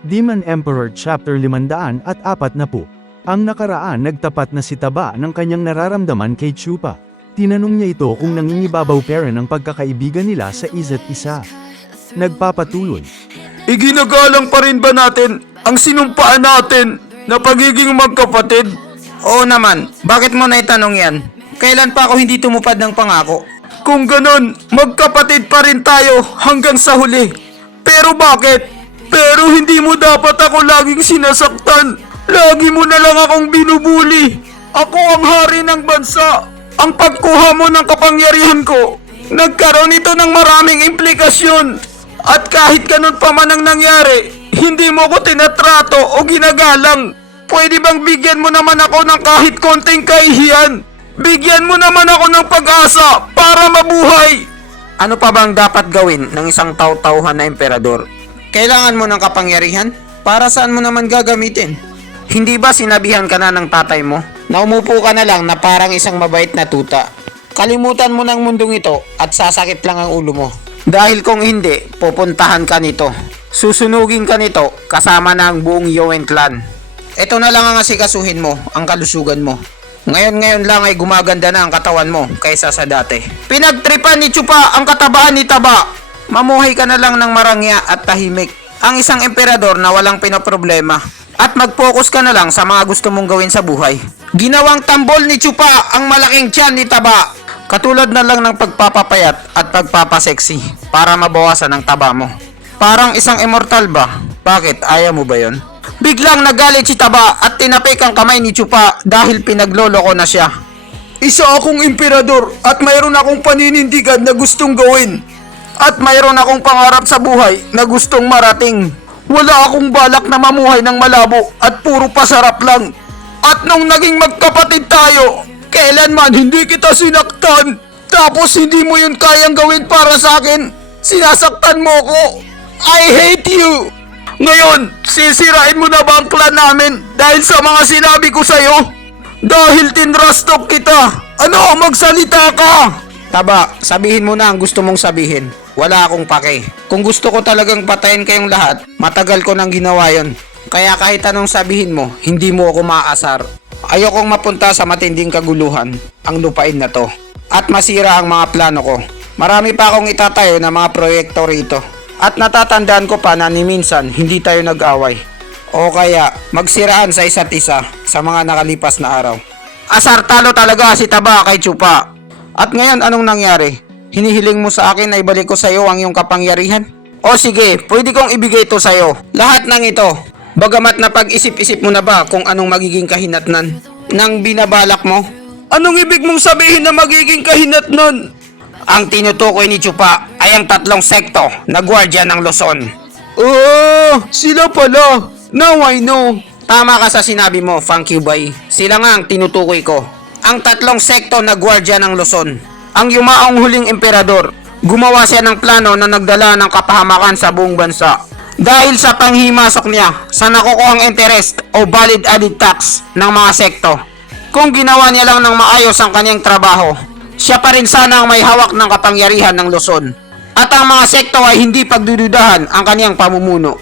Demon Emperor Chapter 540. Ang nakaraan nagtapat na si Taba ng kanyang nararamdaman kay Chupa. Tinanong niya ito kung nangingibabaw pa rin ang pagkakaibigan nila sa isa't isa. Nagpapatuloy. Iginagalang pa rin ba natin ang sinumpaan natin na pagiging magkapatid? Oo naman, bakit mo naitanong yan? Kailan pa ako hindi tumupad ng pangako? Kung ganon, magkapatid pa rin tayo hanggang sa huli. Pero bakit? Pero hindi mo dapat ako laging sinasaktan. Lagi mo na lang akong binubuli. Ako ang hari ng bansa. Ang pagkuha mo ng kapangyarihan ko, nagkaroon ito ng maraming implikasyon. At kahit ganun pa man ang nangyari, hindi mo ko tinatrato o ginagalang. Pwede bang bigyan mo naman ako ng kahit konting kahihiyan? Bigyan mo naman ako ng pag-asa para mabuhay. Ano pa bang dapat gawin ng isang taw-tauhan na emperador? Kailangan mo ng kapangyarihan? Para saan mo naman gagamitin? Hindi ba sinabihan ka na ng tatay mo na umupo ka na lang na parang isang mabait na tuta? Kalimutan mo ng mundong ito at sasakit lang ang ulo mo. Dahil kung hindi, pupuntahan ka nito. Susunugin ka nito kasama na ang buong Yowen clan. Ito na lang ang asikasuhin mo, ang kalusugan mo. Ngayon lang ay gumaganda na ang katawan mo kaysa sa dati. Pinagtripan ni Chupa ang katabaan ni Taba. Mamuhay ka na lang ng marangya at tahimik. Ang isang emperador na walang pinoproblema. At mag-focus ka na lang sa mga gusto mong gawin sa buhay. Ginawang tambol ni Chupa ang malaking tiyan ni Taba. Katulad na lang ng pagpapapayat at pagpapaseksi para mabawasan ang taba mo. Parang isang immortal ba? Bakit? Ayaw mo ba yon? Biglang nagalit si Taba at tinapik ang kamay ni Chupa dahil pinagloloko na siya. Isa akong emperador at mayroon akong paninindigan na gustong gawin. At mayroon akong pangarap sa buhay na gustong marating. Wala akong balak na mamuhay ng malabo at puro pasarap lang. At nung naging magkapatid tayo, kailanman hindi kita sinaktan. Tapos hindi mo yun kayang gawin para sa akin. Sinasaktan mo ko. I hate you. Ngayon, sisirain mo na ba ang clan namin dahil sa mga sinabi ko sa'yo? Dahil tinrastok kita. Ano, magsalita ka! Taba, sabihin mo na ang gusto mong sabihin. Wala akong pake. Kung gusto ko talagang patayin kayong lahat, matagal ko nang ginawa yon. Kaya kahit anong sabihin mo, hindi mo ako maaasar. Ayokong mapunta sa matinding kaguluhan ang lupain na to. At masira ang mga plano ko. Marami pa akong itatayo na mga proyekto rito. At natatandaan ko pa na ni minsan hindi tayo nag-away. O kaya magsiraan sa isa't isa sa mga nakalipas na araw. Asar talo talaga si Taba kay Chupa. At ngayon anong nangyari? Hinihiling mo sa akin na ibalik ko sa iyo ang iyong kapangyarihan? O sige, pwede kong ibigay ito sa iyo. Lahat ng ito. Bagamat na pag-isip-isip mo na ba kung anong magiging kahinatnan ng binabalak mo? Anong ibig mong sabihin na magiging kahinatnan? Ang tinutukoy ni Chupa ay ang 3 sekto na gwardiya ng Luzon. Oh, sila pala. Now I know. Tama ka sa sinabi mo, Funky Boy. Sila nga ang tinutukoy ko. Ang 3 sekto na gwardiya ng Luzon. Ang yumaong huling emperador. Gumawa siya ng plano na nagdala ng kapahamakan sa buong bansa. Dahil sa panghimasok niya sa nakukuhang interest o valid added tax ng mga sekto. Kung ginawa niya lang ng maayos ang kanyang trabaho, siya pa rin sana ang may hawak ng kapangyarihan ng Luzon. At ang mga sekto ay hindi pagdududahan ang kanyang pamumuno.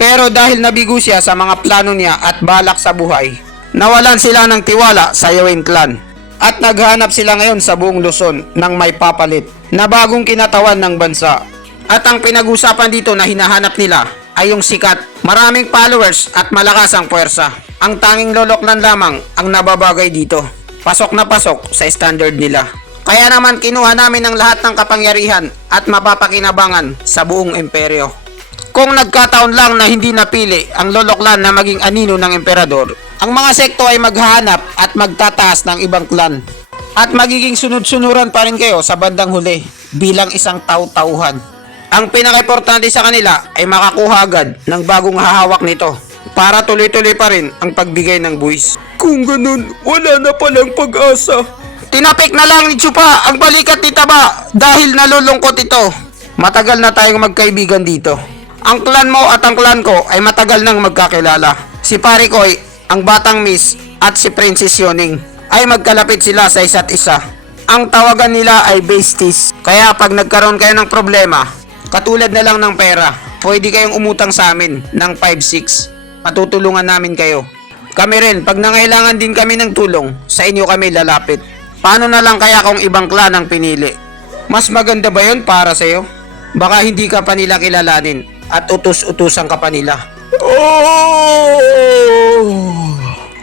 Pero dahil nabigo siya sa mga plano niya at balak sa buhay, nawalan sila ng tiwala sa Yowen clan. At naghanap sila ngayon sa buong Luzon ng may papalit na bagong kinatawan ng bansa. At ang pinag-usapan dito na hinahanap nila ay yung sikat, maraming followers at malakas ang puwersa. Ang tanging loloklan lamang ang nababagay dito. Pasok na pasok sa standard nila. Kaya naman kinuha namin ang lahat ng kapangyarihan at mapapakinabangan sa buong imperyo. Kung nagkataon lang na hindi napili ang loloklan na maging anino ng emperador, ang mga sekto ay maghahanap at magtataas ng ibang clan. At magiging sunod-sunuran pa rin kayo sa bandang huli bilang isang taw-tauhan. Ang pinaka-importante sa kanila ay makakuha agad ng bagong hahawak nito para tuloy-tuloy pa rin ang pagbigay ng buwis. Kung ganun, wala na palang pag-asa. Tinapik na lang ni Chupa ang balikat ni Taba dahil nalulungkot ito. Matagal na tayong magkaibigan dito. Ang clan mo at ang clan ko ay matagal nang magkakilala. Si Pare Koy, ang Batang Miss at si Princess Yoning ay magkalapit sila sa isa't isa. Ang tawagan nila ay besties. Kaya pag nagkaroon kayo ng problema, Katulad na lang ng pera, pwede kayong umutang sa amin ng 5-6. Matutulungan namin kayo. Kami rin, pag nangailangan din kami ng tulong, sa inyo kami lalapit. Paano na lang kaya kung ibang clan ang pinili? Mas maganda ba yun para sa'yo? Baka hindi ka pa nila kilalanin at utus-utusan ka pa nila.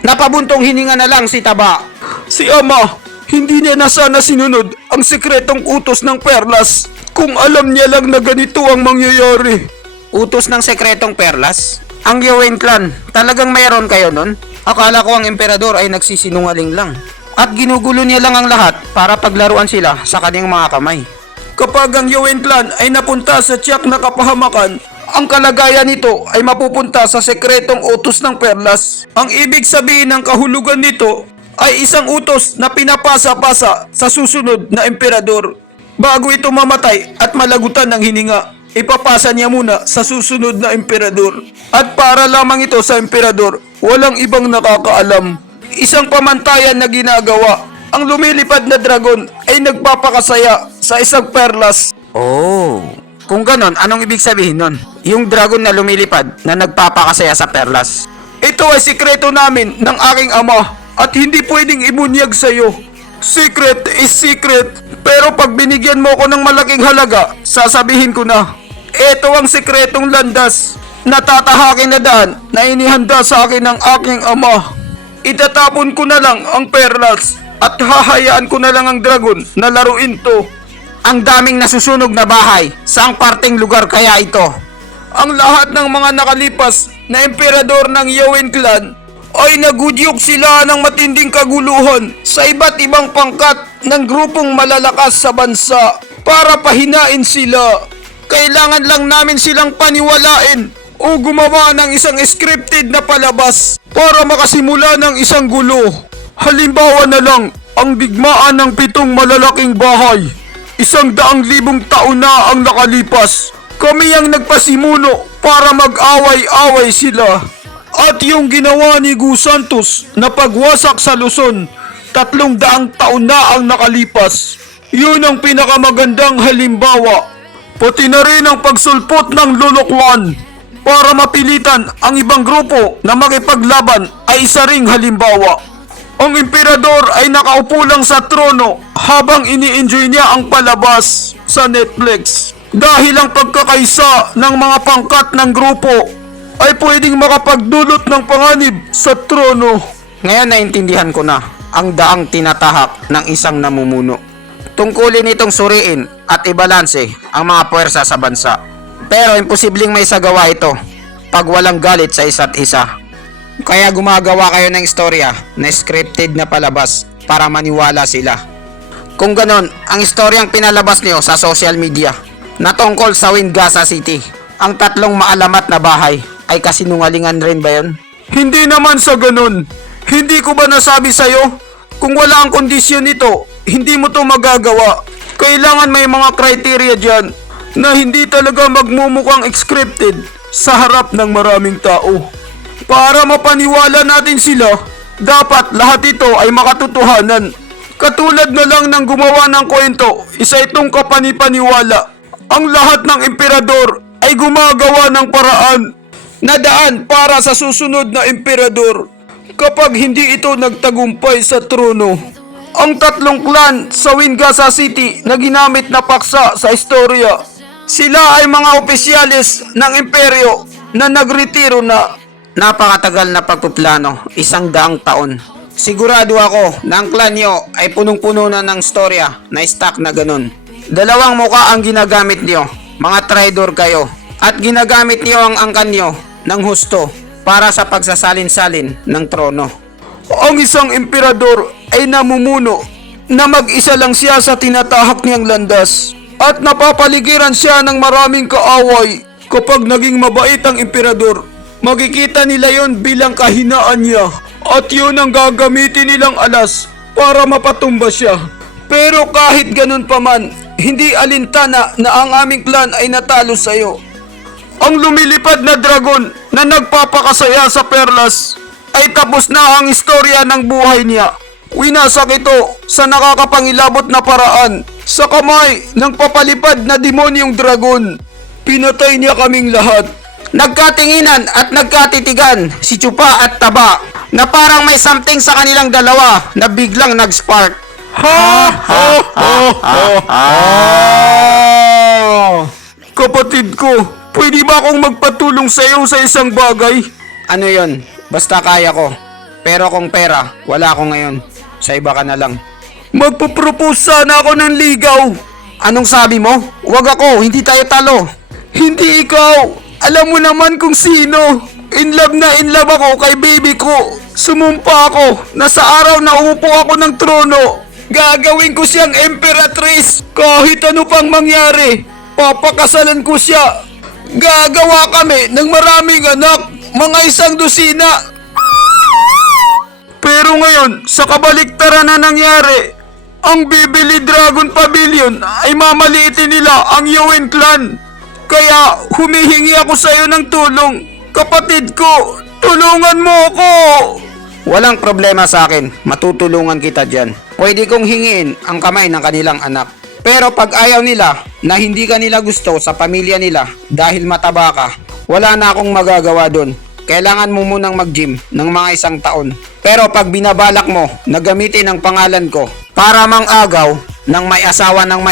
Napabuntong hininga na lang si Taba. Si Ama, hindi niya na sana sinunod ang sikretong utos ng Perlas kung alam niya lang na ganito ang mangyayari. Utos ng sekretong perlas? Ang Yuen clan, talagang mayroon kayo nun? Akala ko ang emperador ay nagsisinungaling lang. At ginugulo niya lang ang lahat para paglaruan sila sa kanyang mga kamay. Kapag ang Yuen clan ay napunta sa tiyak na kapahamakan, ang kalagayan nito ay mapupunta sa sekretong utos ng Perlas. Ang ibig sabihin ng kahulugan nito ay isang utos na pinapasa-pasa sa susunod na emperador. Bago ito mamatay at malagutan ng hininga, ipapasa niya muna sa susunod na emperador. At para lamang ito sa emperador, walang ibang nakakaalam. Isang pamantayan na ginagawa. Ang lumilipad na dragon ay nagpapakasaya sa isang perlas. Oh, kung ganon, anong ibig sabihin nun? Yung dragon na lumilipad na nagpapakasaya sa perlas. Ito ay sikreto namin ng aking ama at hindi pwedeng ibunyag sa'yo. Secret is secret, pero pag binigyan mo ko ng malaking halaga, sasabihin ko na. Ito ang sikretong landas na tatahakin na daan na inihanda sa akin ng aking ama. Itatapon ko na lang ang perlas at hahayaan ko na lang ang dragon na laruin to. Ang daming nasusunog na bahay, saang parteng lugar kaya ito? Ang lahat ng mga nakalipas na emperador ng Yuen clan ay nagudyok sila ng matinding kaguluhan sa iba't ibang pangkat ng grupong malalakas sa bansa para pahinain sila. Kailangan lang namin silang paniwalain o gumawa ng isang scripted na palabas para makasimula ng isang gulo. Halimbawa na lang ang digmaan ng 7 malalaking bahay. 100,000 taon na ang nakalipas. Kami ang nagpasimuno para mag-away-away sila. At yung ginawa ni Gu Santos na pagwasak sa Luzon, 300 taon na ang nakalipas. Yun ang pinakamagandang halimbawa. Pati na rin ang pagsulpot ng Lulokwan para mapilitan ang ibang grupo na makipaglaban ay isa ring halimbawa. Ang emperador ay nakaupo lang sa trono habang ini-enjoy niya ang palabas sa Netflix. Dahil ang pagkakaisa ng mga pangkat ng grupo ay pwedeng makapagdulot ng panganib sa trono. Ngayon naintindihan ko na ang daang tinatahak ng isang namumuno. Tungkulin itong suriin at ibalanse ang mga puwersa sa bansa. Pero imposibleng may sagawa ito pag walang galit sa isa't isa. Kaya gumagawa kayo ng istorya na scripted na palabas para maniwala sila. Kung ganon, ang istoryang pinalabas niyo sa social media na tungkol sa Wingasa City, ang 3 maalamat na bahay, ay kasinungalingan rin ba yun? Hindi naman sa ganun. Hindi ko ba nasabi sa'yo? Kung wala ang kondisyon nito, hindi mo to magagawa. Kailangan may mga criteria dyan na hindi talaga magmumukhang scripted sa harap ng maraming tao. Para mapaniwala natin sila, dapat lahat ito ay makatotohanan. Katulad na lang ng gumawa ng kwento, isa itong kapanipaniwala. Ang lahat ng emperador ay gumagawa ng paraan na daan para sa susunod na emperador kapag hindi ito nagtagumpay sa trono. Ang 3 clan sa Wingasa City na ginamit na paksa sa istorya, sila ay mga opisyalis ng imperyo na nagretiro na. Napakatagal na pagpuplano, 100 taon. Sigurado ako na ang clan nyo ay punong-puno na ng storya na stock na ganun. 2 muka ang ginagamit nyo, mga traidor kayo. At ginagamit nyo ang angkan nyo ng husto para sa pagsasalin-salin ng trono. Ang isang emperador ay namumuno na mag-isa lang siya sa tinatahak niyang landas at napapaligiran siya ng maraming kaaway. Kapag naging mabait ang emperador, makikita nila yon bilang kahinaan niya at yun ang gagamitin nilang alas para mapatumba siya. Pero kahit ganun pa man, hindi alintana na ang aming clan ay natalo sa'yo. Ang lumilipad na dragon na nagpapakasaya sa perlas ay tapos na ang istorya ng buhay niya. Winasak ito sa nakakapangilabot na paraan sa kamay ng papalipad na demonyong dragon. Pinatay niya kaming lahat. Nagkatinginan at nagkatitigan si Chupa at Taba na parang may something sa kanilang dalawa na biglang nag-spark. Kapatid ko, pwede ba akong magpatulong sa iyo sa isang bagay? Ano yon? Basta kaya ko. Pero kung pera, wala ako ngayon. Sa iba ka na lang. Magpo-propose sana ako ng ligaw. Anong sabi mo? Huwag ako, hindi tayo talo. Hindi ikaw. Alam mo naman kung sino. In love ako kay baby ko. Sumumpa ako na sa araw na umupo ako ng trono, gagawin ko siyang emperatrice. Kahit ano pang mangyari, papakasalan ko siya. Gagawa kami ng maraming anak, mga 100. Pero ngayon, sa kabaliktaran na nangyari, ang Bibili Dragon Pavilion ay mamaliitin nila ang Yuen Clan. Kaya humihingi ako sa iyo ng tulong. Kapatid ko, tulungan mo ako! Walang problema sa akin. Matutulungan kita dyan. Pwede kong hingiin ang kamay ng kanilang anak. Pero pag ayaw nila na hindi ka nila gusto sa pamilya nila dahil mataba ka, wala na akong magagawa doon. Kailangan mo munang mag-gym ng mga 1 taon. Pero pag binabalak mo na gamitin ang pangalan ko para mang-agaw ng may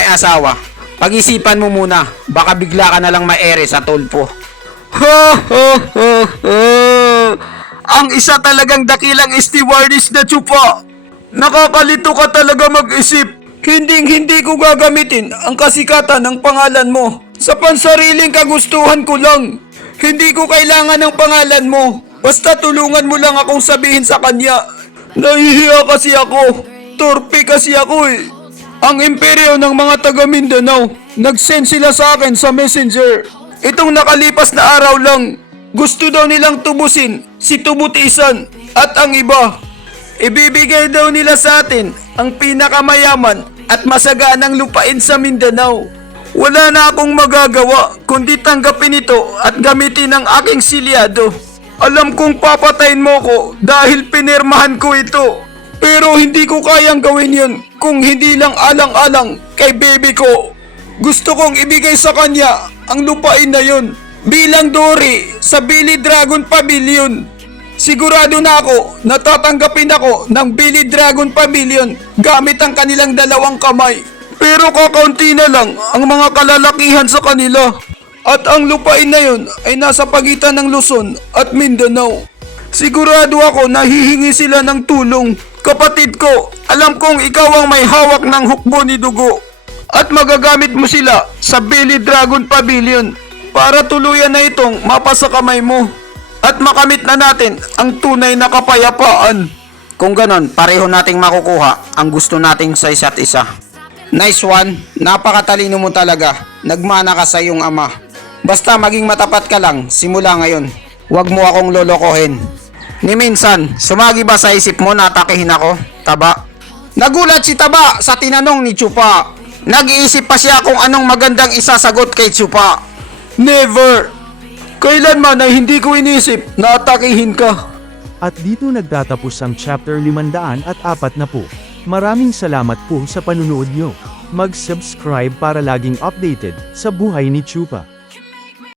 asawa, pag-isipan mo muna, baka bigla ka na lang maere sa tulpo. Ang isa talagang dakilang stewardess na Chupa. Nakakalito ka talaga mag-isip. Hindi ko gagamitin ang kasikatan ng pangalan mo. Sa pansariling kagustuhan ko lang. Hindi ko kailangan ng pangalan mo. Basta tulungan mo lang akong sabihin sa kanya. Nahihiya kasi ako. Torpe kasi ako eh. Ang imperyo ng mga taga Mindanao, nag-send sila sa akin sa messenger. Itong nakalipas na araw lang, gusto daw nilang tubusin si Tubutisan at ang iba. Ibibigay daw nila sa atin ang pinakamayaman at masaganang lupain sa Mindanao. Wala na akong magagawa kundi tanggapin ito at gamitin ang aking silyado. Alam kong papatayin mo ko dahil pinirmahan ko ito. Pero hindi ko kayang gawin yun kung hindi lang alang-alang kay baby ko. Gusto kong ibigay sa kanya ang lupain na yun bilang dowry sa Bili Dragon Pavilion. Sigurado na ako na tatanggapin ako ng Bili Dragon Pavilion gamit ang kanilang 2 kamay. Pero kakaunti na lang ang mga kalalakihan sa kanila. At ang lupain na yun ay nasa pagitan ng Luzon at Mindanao. Sigurado ako na hihingi sila ng tulong. Kapatid ko, alam kong ikaw ang may hawak ng hukbo ni dugo. At magagamit mo sila sa Bili Dragon Pavilion para tuluyan na itong mapasa kamay mo. At makamit na natin ang tunay na kapayapaan. Kung ganon, pareho nating makukuha ang gusto nating sa isa't isa. Nice one, napakatalino mo talaga. Nagmana ka sa iyong ama. Basta maging matapat ka lang simula ngayon. Huwag mo akong lolokohin. Ni minsan, sumagi ba sa isip mo na atakihin ako, Taba? Nagulat si Taba sa tinanong ni Chupa. Nag-iisip pa siya kung anong magandang isasagot kay Chupa. Never! Kailanman ay hindi ko inisip na atakihin ka. At dito nagtatapos ang chapter 540. Maraming salamat po sa panunood nyo. Mag-subscribe para laging updated sa buhay ni Chupa.